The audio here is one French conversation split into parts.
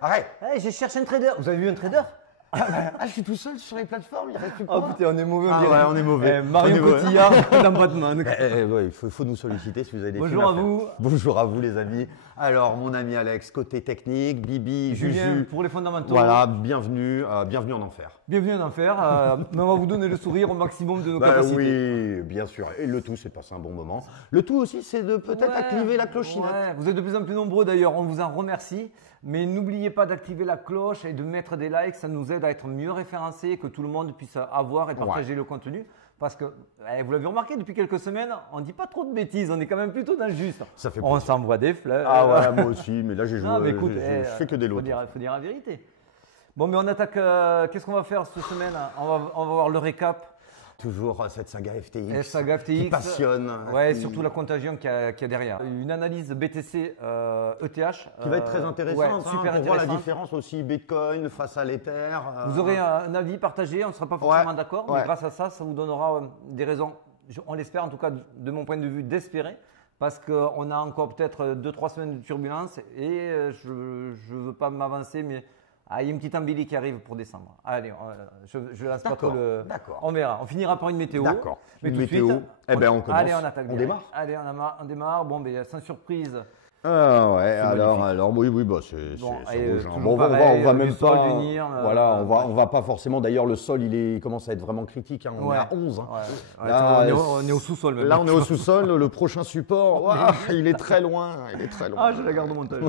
Arrête. Hey, je cherche un trader. Vous avez vu un trader? Je suis tout seul sur les plateformes, il reste plus Oh putain, on est mauvais. on est mauvais. Marion Cotillard dans Batman. Ouais, il faut nous solliciter si vous avez des Bonjour films à faire. vous. Bonjour à vous les amis. Alors mon ami Alex, côté technique, Bibi, Julien Juju. pour les fondamentaux. Voilà, bienvenue en enfer. Bienvenue en enfer. Mais on va vous donner le sourire au maximum de nos capacités. Oui, bien sûr. Et le tout, c'est passer un bon moment. Le tout aussi, c'est de peut-être activer la clochinote. Ouais. Vous êtes de plus en plus nombreux d'ailleurs, on vous en remercie. Mais n'oubliez pas d'activer la cloche et de mettre des likes, ça nous aide à être mieux référencés, que tout le monde puisse avoir et partager le contenu. Parce que, vous l'avez remarqué, depuis quelques semaines, on ne dit pas trop de bêtises, on est quand même plutôt dans le juste. Ça fait on plaisir. s'envoie des fleurs. Ah ouais, moi aussi, mais là j'ai joué, Non, mais écoute, je fais que des lots. Il faut dire la vérité. Bon, mais on attaque. Qu'est-ce qu'on va faire cette semaine? On va voir le récap. Toujours cette saga FTX, saga FTX qui passionne. Ouais, surtout la contagion qu'il y a derrière. Une analyse BTC ETH. Qui va être très intéressante, super pour voir la intéressante. différence aussi Bitcoin face à l'Ether. Vous aurez un avis partagé, on ne sera pas forcément d'accord, mais grâce à ça, ça vous donnera des raisons, on l'espère en tout cas de mon point de vue, d'espérer. Parce qu'on a encore peut-être 2-3 semaines de turbulence et je ne veux pas m'avancer, mais il y a une petite embellie qui arrive pour décembre. Allez, je lance pas trop le… D'accord. On verra. On finira par une météo. D'accord. Mais Une tout de météo. suite, On commence. Allez, on attaque. On démarre. Allez, on démarre. Bon, ben, sans surprise. Ah ouais, alors oui, bah c'est Bon, rouge. toujours Bon, on pareil, va du même sol, pas. du NIR, Voilà, on va pas forcément. D'ailleurs, le sol, il commence à être vraiment critique. Hein, on est à 11. Hein. Là, on est au sous-sol même. Là, on est au sous-sol. Le prochain support, il est très loin. Il est très loin. Ah, je la garde au montage.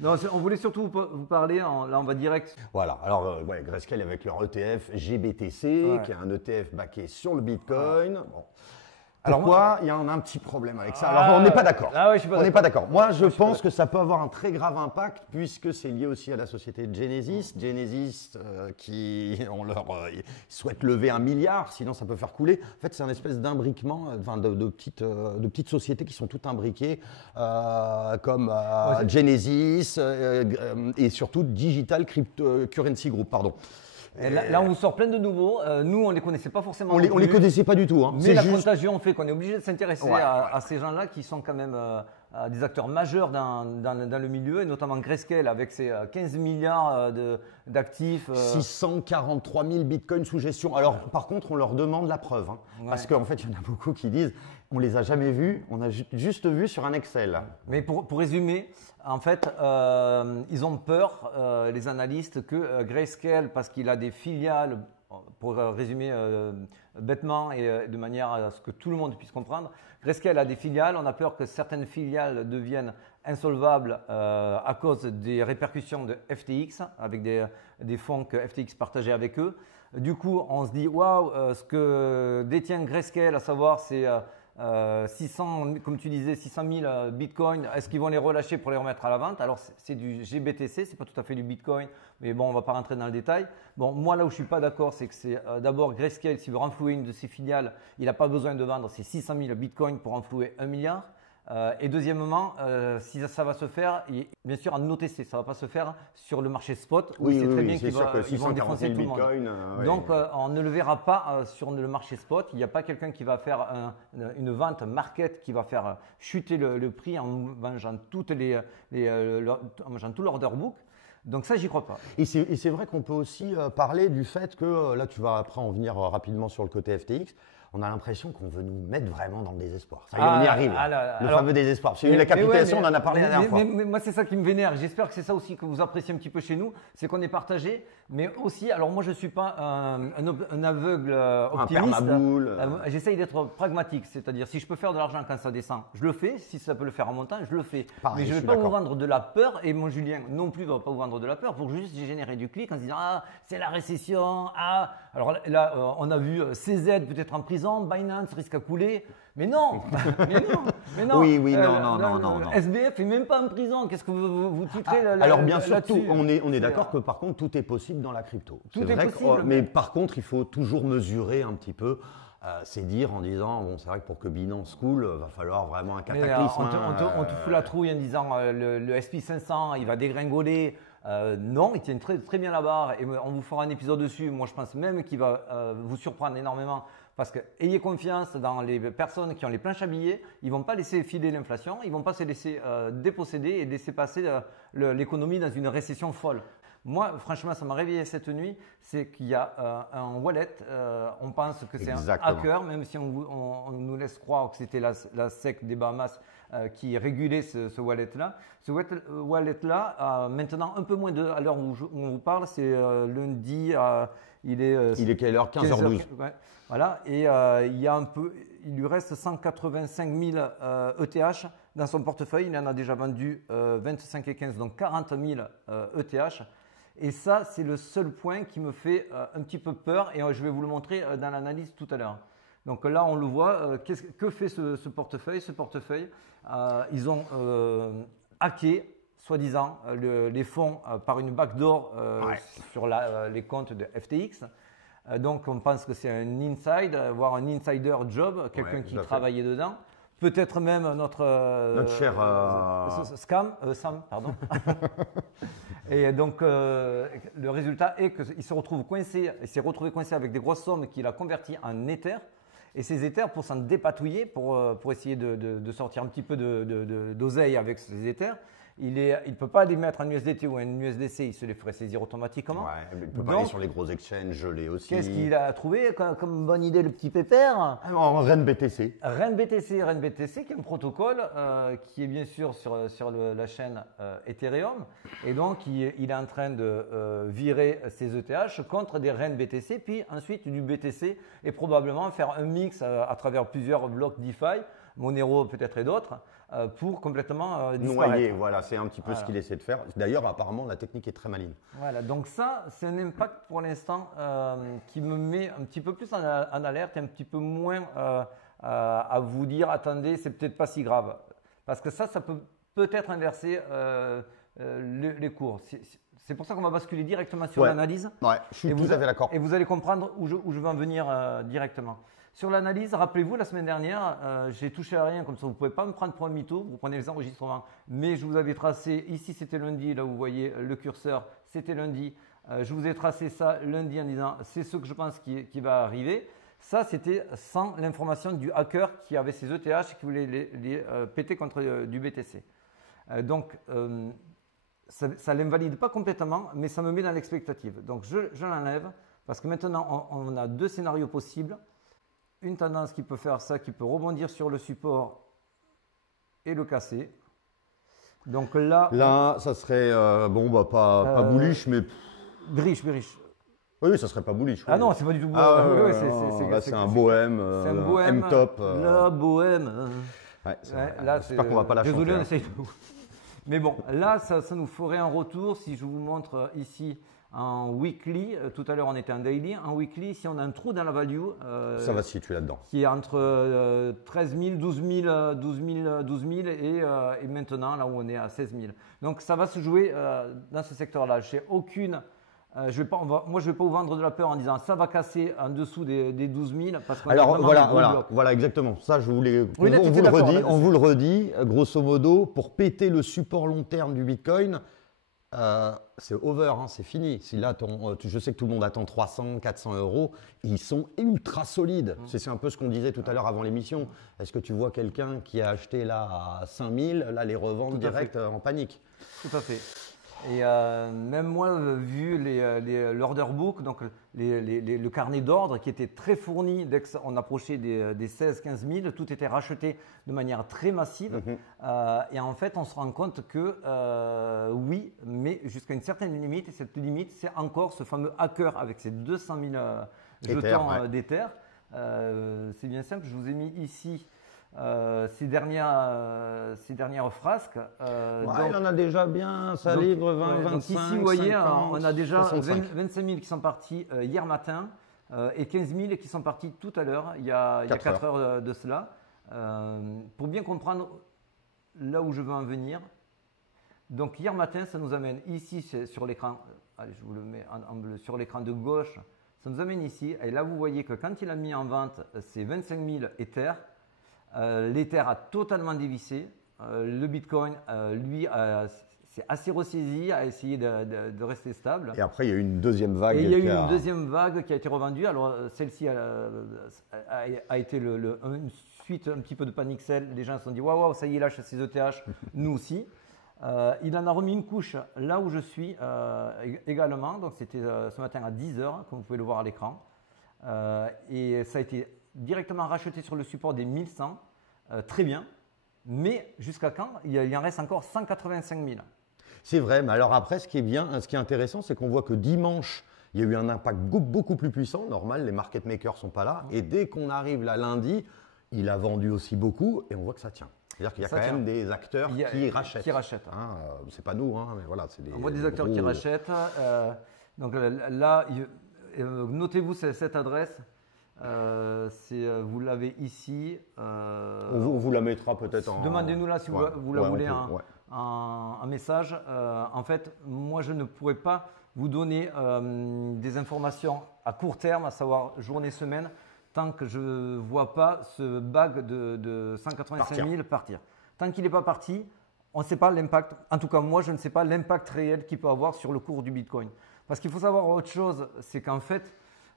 Non, on voulait surtout vous parler, là on va direct. Voilà, alors Grayscale avec leur ETF GBTC, qui est un ETF backé sur le Bitcoin. Bon. Alors pourquoi il y a un petit problème avec ça? Alors on n'est pas d'accord. Ah ouais, je suis pas on n'est pas d'accord. Moi je pense que ça peut avoir un très grave impact puisque c'est lié aussi à la société Genesis. Genesis qui ils souhaitent lever 1 milliard, sinon ça peut faire couler. En fait c'est un espèce d'imbriquement, de petites sociétés qui sont toutes imbriquées comme Genesis et surtout Digital Currency Group, pardon. Et là, on vous sort plein de nouveaux. Nous, on ne les connaissait pas forcément. On les connaissait pas du tout. Hein. Mais la contagion fait qu'on est obligé de s'intéresser à ces gens-là qui sont quand même des acteurs majeurs dans le milieu, et notamment Grayscale avec ses 15 milliards d'actifs. 643 000 bitcoins sous gestion. Alors, par contre, on leur demande la preuve. Hein, parce qu'en fait, il y en a beaucoup qui disent on les a jamais vus, on a juste vu sur un Excel. Mais pour résumer, en fait, ils ont peur, les analystes, que Grayscale, parce qu'il a des filiales, pour résumer bêtement et de manière à ce que tout le monde puisse comprendre, Grayscale a des filiales, on a peur que certaines filiales deviennent insolvables à cause des répercussions de FTX, avec des fonds que FTX partageait avec eux. Du coup, on se dit, waouh, ce que détient Grayscale, à savoir, c'est 600, comme tu disais, 600 000 bitcoins, est-ce qu'ils vont les relâcher pour les remettre à la vente? Alors, c'est du GBTC, c'est pas tout à fait du bitcoin, mais bon, on va pas rentrer dans le détail. Bon, moi, là où je suis pas d'accord, c'est que c'est d'abord Grayscale, s'il veut renflouer une de ses filiales, il n'a pas besoin de vendre ses 600 000 bitcoins pour renflouer 1 milliard. Et deuxièmement, si ça va se faire, bien sûr en OTC, ça ne va pas se faire sur le marché spot où c'est très bien qu'ils vont défoncer tout le monde. Donc on ne le verra pas sur le marché spot. Il n'y a pas quelqu'un qui va faire une vente market qui va faire chuter le prix en mangeant tout l'order book. Donc ça, j'y crois pas. Et c'est vrai qu'on peut aussi parler du fait que, là tu vas après en venir rapidement sur le côté FTX, on a l'impression qu'on veut nous mettre vraiment dans le désespoir. Ça y est, on y arrive. Le fameux désespoir. Parce que la capitalisation, on en a parlé la dernière fois. Mais moi, c'est ça qui me vénère. J'espère que c'est ça aussi que vous appréciez un petit peu chez nous. C'est qu'on est partagé. Mais aussi, alors moi, je ne suis pas un aveugle optimiste. Un permaboule. J'essaye d'être pragmatique. C'est-à-dire, si je peux faire de l'argent quand ça descend, je le fais. Si ça peut le faire en montant, je le fais. Pareil, mais je ne vais pas vous vendre de la peur. Et mon Julien non plus ne va pas vous vendre de la peur pour juste générer du clic en se disant « Ah, c'est la récession. Ah ». Alors là, on a vu CZ peut-être en prison, Binance risque à couler. Mais non, mais non. Oui, non. SBF est même pas en prison. Qu'est-ce que vous titrez là? Alors bien sûr, on est d'accord que par contre, tout est possible dans la crypto. Tout est possible. Mais par contre, il faut toujours mesurer un petit peu. C'est dire en disant, bon, c'est vrai que pour que Binance coule, va falloir vraiment un cataclysme. On te fout la trouille en disant le SP500, il va dégringoler. Non, il tient très, très bien la barre et on vous fera un épisode dessus. Moi, je pense même qu'il va vous surprendre énormément Parce que ayez confiance dans les personnes qui ont les planches à billets, ils ne vont pas laisser filer l'inflation, ils ne vont pas se laisser déposséder et laisser passer l'économie dans une récession folle. Moi, franchement, ça m'a réveillé cette nuit, c'est qu'il y a un wallet, on pense que c'est un hacker, même si on nous laisse croire que c'était la SEC des Bahamas qui régulait ce wallet-là. Ce wallet-là, maintenant un peu moins à l'heure où on vous parle, c'est lundi, il est quelle heure? 15h12. Ouais, voilà, et il lui reste 185 000 ETH dans son portefeuille, il en a déjà vendu 25 et 15, donc 40 000 ETH. Et ça, c'est le seul point qui me fait un petit peu peur et je vais vous le montrer dans l'analyse tout à l'heure. Donc là, on le voit. Que fait ce portefeuille? Ce portefeuille, ils ont hacké, soi-disant, les fonds par une backdoor sur les comptes de FTX. Donc on pense que c'est un inside, voire un insider job, quelqu'un qui travaillait dedans. Peut-être même notre cher Sam, pardon. Et donc le résultat est qu'il se retrouve coincé, il s'est retrouvé coincé avec des grosses sommes qu'il a converties en Ether. Et ces Ethers, pour s'en dépatouiller, pour essayer de sortir un petit peu d'oseille avec ces Ethers, il ne peut pas les mettre en USDT ou en USDC, il se les ferait saisir automatiquement. Ouais, il ne peut pas aller sur les gros exchanges gelés aussi. Qu'est-ce qu'il a trouvé comme bonne idée, le petit pépère? RenBTC. RenBTC qui est un protocole qui est bien sûr sur la chaîne Ethereum. Et donc, il est en train de virer ses ETH contre des RenBTC, puis ensuite du BTC et probablement faire un mix à travers plusieurs blocs DeFi, Monero peut-être et d'autres, pour complètement disparaître. Noyer, voilà, c'est un petit peu ce qu'il essaie de faire. D'ailleurs, apparemment, la technique est très maligne. Voilà, donc ça, c'est un impact pour l'instant qui me met un petit peu plus en alerte et un petit peu moins à vous dire, attendez, c'est peut-être pas si grave. Parce que ça peut peut-être inverser les cours. C'est pour ça qu'on va basculer directement sur l'analyse. Ouais, je suis tout à fait d'accord. Et vous allez comprendre où je veux en venir directement. Sur l'analyse, rappelez-vous, la semaine dernière, j'ai touché à rien, comme ça vous ne pouvez pas me prendre pour un mytho, vous prenez les enregistrements, mais je vous avais tracé, ici c'était lundi, là vous voyez le curseur, c'était lundi, je vous ai tracé ça lundi en disant c'est ce que je pense qui va arriver. Ça c'était sans l'information du hacker qui avait ses ETH et qui voulait les péter contre du BTC. Donc ça ne l'invalide pas complètement, mais ça me met dans l'expectative. Donc je l'enlève parce que maintenant on a deux scénarios possibles. Une tendance qui peut faire ça, qui peut rebondir sur le support et le casser. Donc là, ça serait pas bullish, mais Bearish. oui, ça serait pas bullish. Ah non, c'est pas du tout. C'est un bohème, M-top. La bohème. J'espère qu'on va pas la chanter. Désolé, on essaye de. Mais bon, là, ça nous ferait un retour si je vous montre ici. En weekly, tout à l'heure on était en daily, en weekly, si on a un trou dans la value, ça va se situer là-dedans. Qui est entre 13 000, 12 000 et maintenant là où on est à 16 000. Donc ça va se jouer dans ce secteur-là. Je n'ai aucune. Moi je vais pas vous vendre de la peur en disant ça va casser en dessous des 12 000 parce qu'on alors voilà exactement. Ça je voulais. On vous le redit, grosso modo, pour péter le support long terme du Bitcoin. C'est over, hein, c'est fini. Si là, je sais que tout le monde attend 300, 400 euros, ils sont ultra solides. C'est un peu ce qu'on disait tout à l'heure avant l'émission. Est-ce que tu vois quelqu'un qui a acheté là à 5000, là les revendre direct en panique? Tout à fait. Et même moi, vu l'order book, donc le carnet d'ordre qui était très fourni dès qu'on approchait des 16-15 000, tout était racheté de manière très massive. Et en fait, on se rend compte que oui, mais jusqu'à une certaine limite, et cette limite, c'est encore ce fameux hacker avec ses 200 000 jetons d'Ether. C'est bien simple, je vous ai mis ici ces dernières frasques. Il en a déjà bien, ça livre 20, 25, donc ici, vous voyez, 50, on a déjà 25 000 qui sont partis hier matin et 15 000 qui sont partis tout à l'heure, il y a 4 heures de cela. Pour bien comprendre là où je veux en venir, donc hier matin, ça nous amène ici sur l'écran, allez, je vous le mets en bleu, sur l'écran de gauche, ça nous amène ici, et là vous voyez que quand il a mis en vente ces 25 000 Ether, l'Ether a totalement dévissé. Le Bitcoin, lui, s'est assez ressaisi, a essayé de rester stable. Et après, il y a eu une deuxième vague. Et il y a eu une deuxième vague qui a été revendue. Alors, celle-ci a été une suite un petit peu de panic sell. Les gens se sont dit, waouh, ça y est, lâche ces ETH, nous aussi. Il en a remis une couche là où je suis également. Donc, c'était ce matin à 10 h, comme vous pouvez le voir à l'écran. Et ça a été directement racheté sur le support des 1100. Très bien. Mais jusqu'à quand? Il en reste encore 185 000. C'est vrai, mais alors après, ce qui est intéressant, c'est qu'on voit que dimanche, il y a eu un impact beaucoup plus puissant. Normal, les market makers ne sont pas là. Et dès qu'on arrive là lundi, il a vendu aussi beaucoup et on voit que ça tient. C'est-à-dire qu'il y a quand même des acteurs qui rachètent. Hein, c'est pas nous, mais voilà, c'est des. On voit des acteurs qui rachètent. Donc là, notez-vous cette adresse. Vous l'avez ici. On vous la mettra peut-être en. Demandez-nous là si vous la voulez un message. En fait, moi je ne pourrais pas vous donner des informations à court terme, à savoir journée, semaine, tant que je ne vois pas ce bag de 185 000 partir. Tant qu'il n'est pas parti, on ne sait pas l'impact. En tout cas, moi je ne sais pas l'impact réel qu'il peut avoir sur le cours du Bitcoin. Parce qu'il faut savoir autre chose, c'est qu'en fait,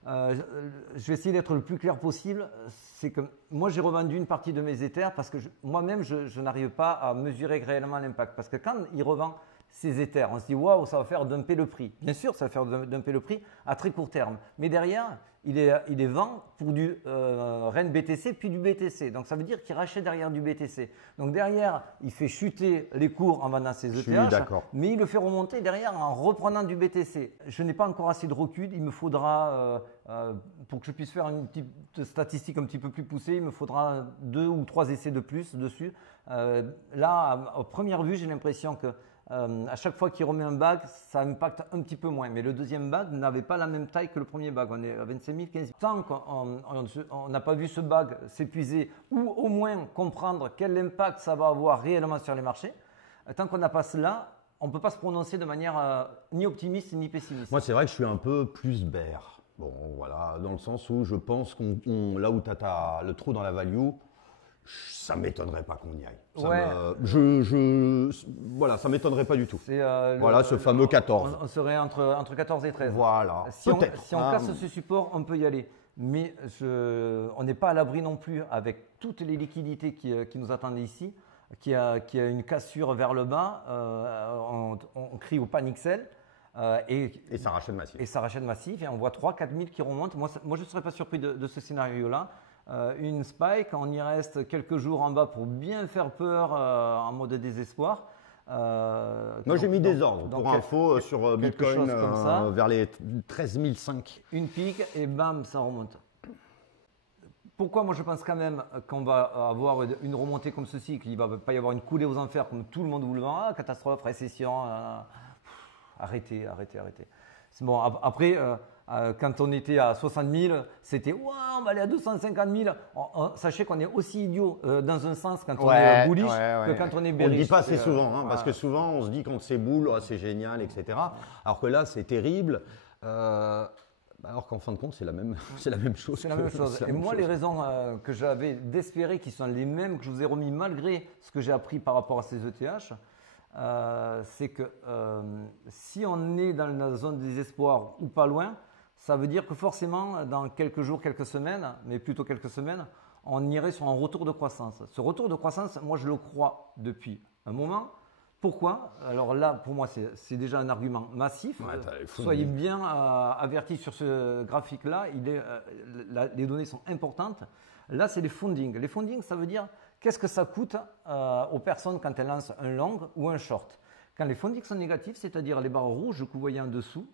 je vais essayer d'être le plus clair possible. C'est que moi, j'ai revendu une partie de mes Ethers parce que moi-même, je n'arrive pas à mesurer réellement l'impact. Parce que quand il revend ses Ethers, on se dit waouh, ça va faire dumper le prix. Bien sûr, ça va faire dumper le prix à très court terme. Mais derrière, il est vend pour du REN BTC puis du BTC. Donc ça veut dire qu'il rachète derrière du BTC. Donc derrière, il fait chuter les cours en vendant ses ETH, mais il le fait remonter derrière en reprenant du BTC. Je n'ai pas encore assez de recul. Il me faudra, pour que je puisse faire une petite statistique un petit peu plus poussée, il me faudra 2 ou 3 essais de plus dessus. Là, à première vue, j'ai l'impression que à chaque fois qu'il remet un bag, ça impacte un petit peu moins. Mais le deuxième bag n'avait pas la même taille que le premier bag. On est à 25 000, 15 000. Tant qu'on n'a pas vu ce bag s'épuiser ou au moins comprendre quel impact ça va avoir réellement sur les marchés, tant qu'on n'a pas cela, on ne peut pas se prononcer de manière ni optimiste ni pessimiste. Moi, c'est vrai que je suis un peu plus bear. Bon, voilà, dans le sens où je pense là où tu as le trou dans la value, ça ne m'étonnerait pas qu'on y aille. Voilà, ça ne m'étonnerait pas du tout. Voilà, ce fameux 14. On serait entre 14 et 13. Voilà, si on casse ce support, on peut y aller. Mais on n'est pas à l'abri non plus avec toutes les liquidités qui nous attendent ici, qui a une cassure vers le bas. On crie au panic sell. Et ça rachète massif. Et ça rachète massif. Et on voit 3-4 000 qui remontent. Moi je ne serais pas surpris de ce scénario-là. Une spike, on y reste quelques jours en bas pour bien faire peur en mode désespoir. Moi j'ai mis des ordres pour info sur Bitcoin vers les 13 500. Une pique et bam, ça remonte. Pourquoi moi je pense quand même qu'on va avoir une remontée comme ceci, qu'il ne va pas y avoir une coulée aux enfers comme tout le monde vous le vend, catastrophe, récession, arrêtez. C'est bon, après, quand on était à 60 000, c'était on va aller à 250 000. Sachez qu'on est aussi idiot dans un sens quand on est bullish que quand on est bearish. On ne le dit pas assez souvent, parce que souvent on se dit quand c'est bull, c'est génial, etc. Alors que là, c'est terrible. Alors qu'en fin de compte, c'est la même chose. C'est la même chose. Et moi, les raisons que j'avais d'espérer, qui sont les mêmes que je vous ai remis malgré ce que j'ai appris par rapport à ces ETH, c'est que si on est dans la zone de désespoir ou pas loin, ça veut dire que forcément, dans quelques jours, quelques semaines, mais plutôt quelques semaines, on irait sur un retour de croissance. Ce retour de croissance, moi, je le crois depuis un moment. Pourquoi? Alors là, pour moi, c'est déjà un argument massif. Soyez bien avertis sur ce graphique-là. Les données sont importantes. Là, c'est les fundings. Les fundings, ça veut dire qu'est-ce que ça coûte aux personnes quand elles lancent un long ou un short. Quand les fundings sont négatifs, c'est-à-dire les barres rouges que vous voyez en dessous,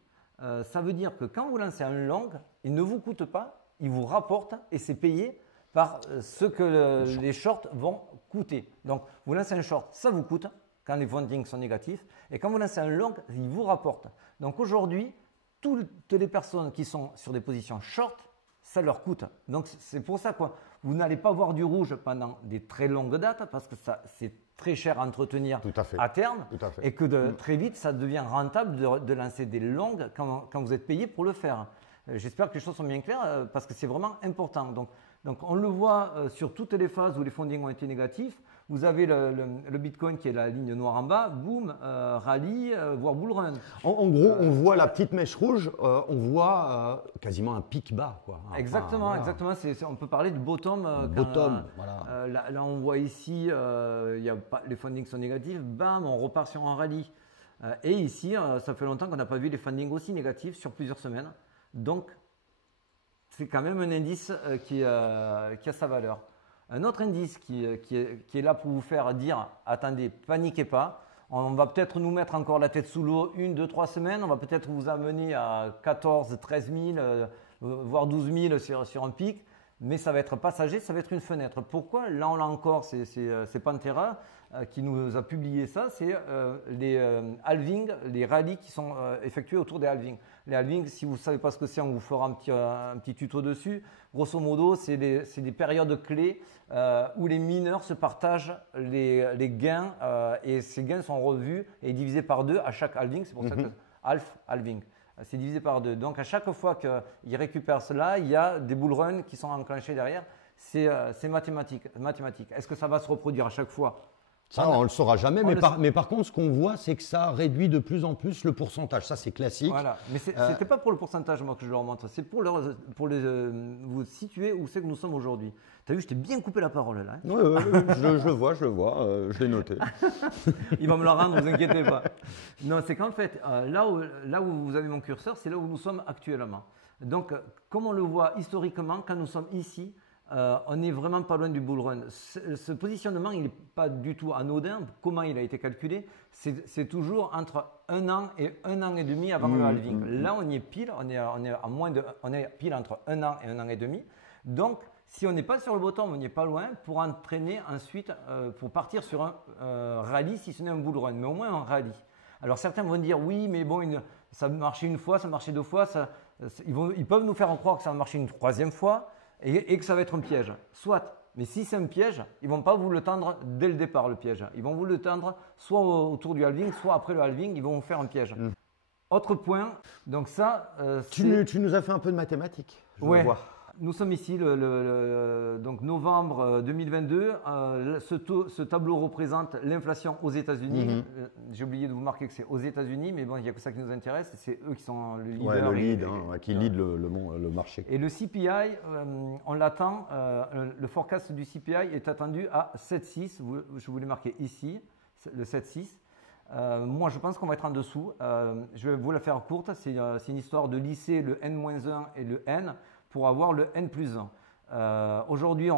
ça veut dire que quand vous lancez un long, il ne vous coûte pas, il vous rapporte et c'est payé par ce que les shorts vont coûter. Donc, vous lancez un short, ça vous coûte quand les fundings sont négatifs. Et quand vous lancez un long, il vous rapporte. Donc aujourd'hui, toutes les personnes qui sont sur des positions short, ça leur coûte. Donc c'est pour ça que vous n'allez pas voir du rouge pendant des très longues dates parce que c'est très cher à entretenir à terme. Et que très vite, ça devient rentable de lancer des longues quand vous êtes payé pour le faire. J'espère que les choses sont bien claires parce que c'est vraiment important. Donc Donc on le voit sur toutes les phases où les fundings ont été négatifs. Vous avez le Bitcoin qui est la ligne noire en bas, boum, rallye, voire bull run. En gros, on voit la petite mèche rouge, on voit quasiment un pic bas, quoi. Exactement, exactement. On peut parler de bottom. Voilà. Là, on voit ici, les fundings sont négatifs, bam, on repart sur un rallye. Et ici, ça fait longtemps qu'on n'a pas vu les fundings aussi négatifs sur plusieurs semaines. Donc, c'est quand même un indice qui a sa valeur. Un autre indice qui est là pour vous faire dire « Attendez, paniquez pas, on va peut-être nous mettre encore la tête sous l'eau 1, 2, 3 semaines, on va peut-être vous amener à 14, 13 000, voire 12 000 sur un pic, mais ça va être passager, ça va être une fenêtre. » Pourquoi? Là, on l'a encore, c'est Pantera qui nous a publié ça, c'est les halvings, les rallyes qui sont effectués autour des halvings. Les halvings, si vous ne savez pas ce que c'est, on vous fera un petit tuto dessus. Grosso modo, c'est des périodes clés où les mineurs se partagent les gains et ces gains sont revus et divisés par 2 à chaque halving. C'est pour ça que halving. C'est divisé par 2. Donc à chaque fois qu'ils récupèrent cela, il y a des bull runs qui sont enclenchés derrière. C'est mathématique. Est-ce que ça va se reproduire à chaque fois? Ça, on ne le saura jamais, mais par contre, ce qu'on voit, c'est que ça réduit de plus en plus le pourcentage. Ça, c'est classique. Voilà, mais ce n'était pas pour le pourcentage, moi, que je leur montre. C'est pour vous situer où c'est que nous sommes aujourd'hui. Tu as vu, je t'ai bien coupé la parole, là. Oui, je le vois, je l'ai noté. Il va me la rendre, ne vous inquiétez pas. Non, c'est qu'en fait, là où vous avez mon curseur, c'est là où nous sommes actuellement. Donc, comme on le voit historiquement, quand nous sommes ici, on n'est vraiment pas loin du bull run. Ce positionnement, il n'est pas du tout anodin. Comment il a été calculé? C'est toujours entre 1 an et 1 an et demi avant le halving. Là, on y est pile. On est pile entre 1 an et 1 an et demi. Donc, si on n'est pas sur le bottom, on n'y est pas loin pour entraîner ensuite, pour partir sur un rallye, si ce n'est un bull run, mais au moins un rallye. Alors, certains vont dire oui, mais bon, ça marchait une fois, ça marchait 2 fois. Ils peuvent nous faire croire que ça va marcher une 3e fois. Et que ça va être un piège. Soit, mais si c'est un piège, ils ne vont pas vous le tendre dès le départ, le piège. Ils vont vous le tendre soit autour du halving, soit après le halving, ils vont vous faire un piège. Autre point, donc ça… tu nous as fait un peu de mathématiques, je le vois. Nous sommes ici, donc novembre 2022. Ce tableau représente l'inflation aux États-Unis. J'ai oublié de vous marquer que c'est aux États-Unis, mais bon, il n'y a que ça qui nous intéresse. C'est eux qui sont le leader. Qui lead le marché. Et le CPI, on l'attend. Le forecast du CPI est attendu à 7,6. Je vous l'ai marqué ici, le 7,6. Moi, je pense qu'on va être en dessous. Je vais vous la faire courte. C'est une histoire de lisser le N-1 et le N pour avoir le N+1. Aujourd'hui,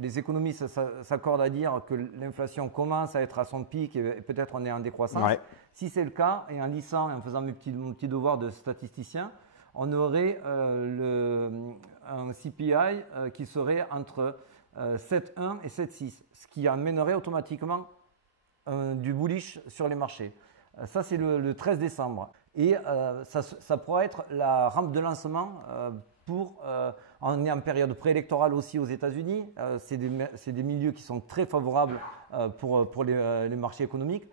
les économistes s'accordent à dire que l'inflation commence à être à son pic et peut-être on est en décroissance. Ouais. Si c'est le cas, et en lissant et en faisant mon petit devoir de statisticien, on aurait un CPI qui serait entre 7,1 et 7,6, ce qui amènerait automatiquement du bullish sur les marchés. Ça, c'est le 13 décembre. Et ça pourrait être la rampe de lancement on est en période préélectorale aussi aux États-Unis. C'est des milieux qui sont très favorables pour les marchés économiques.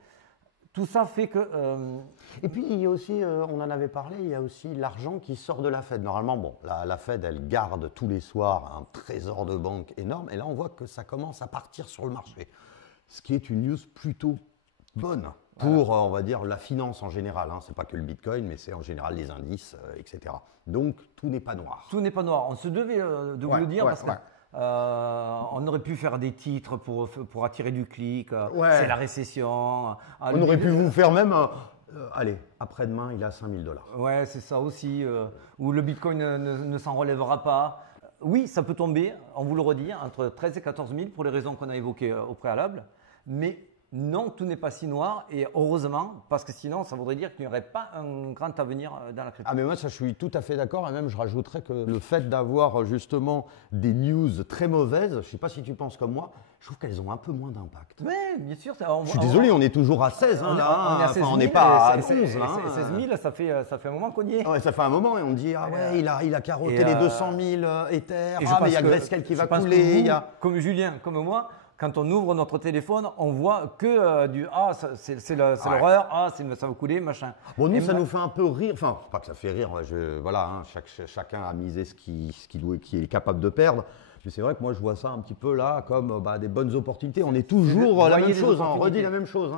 Tout ça fait que… Et puis, il y a aussi, on en avait parlé, il y a aussi l'argent qui sort de la Fed. Normalement, bon, la Fed, elle garde tous les soirs un trésor de banque énorme. Et là, on voit que ça commence à partir sur le marché. Ce qui est une news plutôt bonne pour, on va dire, la finance en général. Ce n'est pas que le Bitcoin, mais c'est en général les indices, etc. Donc, tout n'est pas noir. Tout n'est pas noir. On se devait de vous le dire parce qu'on aurait pu faire des titres pour attirer du clic. C'est la récession. On aurait pu vous faire même… allez, après-demain, il a 5 000 $. Ouais, c'est ça aussi. Où le Bitcoin ne s'en relèvera pas. Oui, ça peut tomber, on vous le redit, entre 13 et 14 000 pour les raisons qu'on a évoquées au préalable. Mais non, tout n'est pas si noir et heureusement, parce que sinon, ça voudrait dire qu'il n'y aurait pas un grand avenir dans la crypto. Ah mais moi, ça, je suis tout à fait d'accord et même je rajouterais que le fait d'avoir justement des news très mauvaises, je ne sais pas si tu penses comme moi, je trouve qu'elles ont un peu moins d'impact. Oui, bien sûr. Je suis désolé, on est toujours à 16. On n'est pas à 11. 16 000, ça fait un moment qu'on y est. Ouais, ça fait un moment et on dit, ah ouais, il a carotté les 200 000 Ethers, mais il y a Grayscale qui va couler. Comme Julien, comme moi, quand on ouvre notre téléphone, on voit que c'est l'horreur, ça va couler, machin. Bon, nous, ça nous fait un peu rire. Enfin, pas que ça fait rire, voilà, chacun a misé ce qu'il est capable de perdre. Mais c'est vrai que moi, je vois ça un petit peu là comme des bonnes opportunités. On est toujours la même chose, on redit la même chose.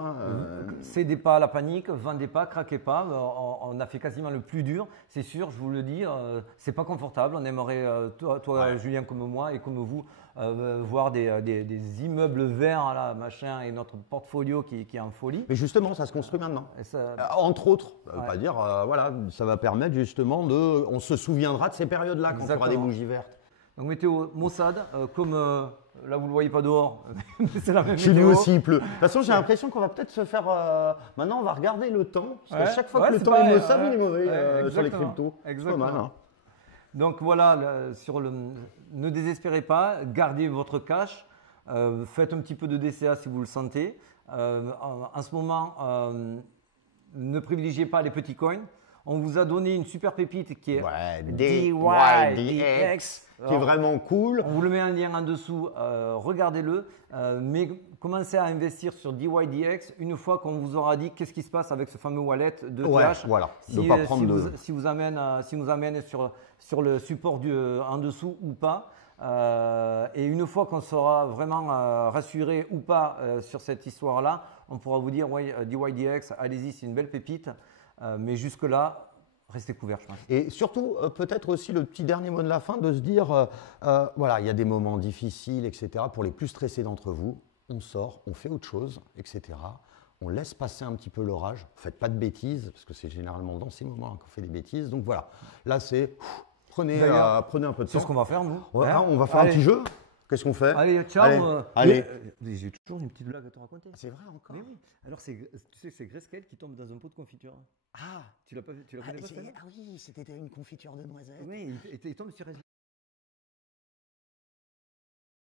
Cédez pas à la panique, vendez pas, craquez pas. On a fait quasiment le plus dur, c'est sûr, je vous le dis. C'est pas confortable. On aimerait, toi Julien, comme moi et comme vous, voir des immeubles verts là, machin, et notre portfolio qui est en folie. Mais justement, ça se construit maintenant. Entre autres, pas dire, voilà, ça va permettre justement on se souviendra de ces périodes-là quand on fera des bougies vertes. Donc météo maussade, comme là vous ne le voyez pas dehors, mais c'est la même météo. Chez nous aussi il pleut. De toute façon j'ai l'impression qu'on va peut-être se faire… maintenant on va regarder le temps, parce qu'à chaque fois que le temps est maussade, il est mauvais sur les cryptos. Exactement. C'est pas mal. Hein. Donc voilà, ne désespérez pas, gardez votre cash, faites un petit peu de DCA si vous le sentez. En ce moment, ne privilégiez pas les petits coins. On vous a donné une super pépite qui est DYDX, qui est vraiment cool. On vous le met en lien en dessous, regardez-le. Mais commencez à investir sur DYDX une fois qu'on vous aura dit qu'est-ce qui se passe avec ce fameux wallet de cash. Voilà. Si vous amène sur le support en dessous ou pas. Et une fois qu'on sera vraiment rassuré ou pas sur cette histoire-là, on pourra vous dire oui, DYDX, allez-y, c'est une belle pépite. Mais jusque-là, restez couverts, je pense. Et surtout, peut-être aussi le petit dernier mot de la fin, de se dire, voilà, il y a des moments difficiles, etc. Pour les plus stressés d'entre vous, on sort, on fait autre chose, etc. On laisse passer un petit peu l'orage. Faites pas de bêtises, parce que c'est généralement dans ces moments qu'on fait des bêtises. Donc voilà, là c'est, prenez un peu de temps. C'est ce qu'on va faire, nous. Ouais, on va faire un petit jeu. Qu'est-ce qu'on fait? Allez, ciao. Allez. J'ai toujours une petite blague à te raconter. C'est vrai encore? Mais oui. Alors, tu sais, c'est Grayscale qui tombe dans un pot de confiture. Ah, tu l'as pas vu? Tu la connais pas, ah oui, c'était une confiture de noisettes. Oui, il tombe sur